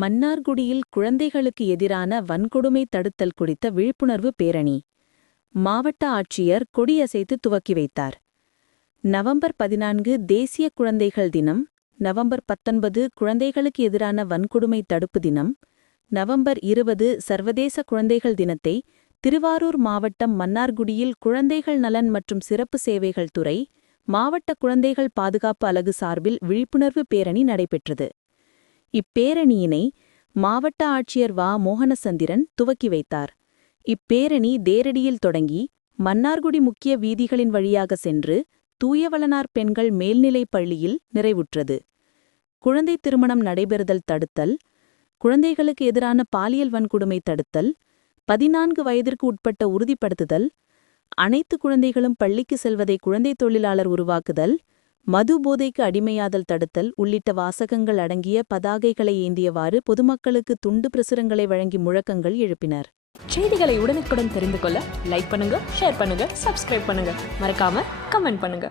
மன்னார்குடியில் குழந்தைகளுக்கு எதிரான வன்கொடுமை தடுத்தல் குறித்த விழிப்புணர்வு பேரணி. மாவட்ட ஆட்சியர் கொடியசைத்து துவக்கி வைத்தார். நவம்பர் பதினான்கு தேசிய குழந்தைகள் தினம் நவம்பர் பத்தொன்பது குழந்தைகளுக்கு எதிரான வன்கொடுமை தடுப்பு தினம் நவம்பர் இருபது சர்வதேச குழந்தைகள் தினத்தை திருவாரூர் மாவட்டம் மன்னார்குடியில் குழந்தைகள் நலன் மற்றும் சிறப்பு சேவைகள் துறை மாவட்ட குழந்தைகள் பாதுகாப்பு அலகு சார்பில் விழிப்புணர்வு பேரணி நடைபெற்றது. இப்பேரணியினை மாவட்ட ஆட்சியர் வா. மோகனசந்திரன் துவக்கி வைத்தார். இப்பேரணி தேரடியில் தொடங்கி மன்னார்குடி முக்கிய வீதிகளின் வழியாக சென்று தூயவளனார் பெண்கள் மேல்நிலைப் பள்ளியில் நிறைவுற்றது. குழந்தை திருமணம் நடைபெறுதல் தடுத்தல் குழந்தைகளுக்கு எதிரான பாலியல் வன்கொடுமை தடுத்தல் பதினான்கு வயதிற்கு உட்பட்ட உறுதிப்படுத்துதல் அனைத்து குழந்தைகளும் பள்ளிக்கு செல்வதை குழந்தை தொழிலாளர் உருவாக்குதல் மது போதைக்கு அடிமையாதல் தடுத்தல் உள்ளிட்ட வாசகங்கள் அடங்கிய பதாகைகளை ஏந்தியவாறு பொதுமக்களுக்கு துண்டு பிரசுரங்களை வழங்கி முழக்கங்கள் எழுப்பினர். செய்திகளை உடனுக்குடன் தெரிந்து கொள்ள லைக் பண்ணுங்க ஷேர் பண்ணுங்க சப்ஸ்கிரைப் பண்ணுங்க. மறக்காம கமெண்ட் பண்ணுங்க.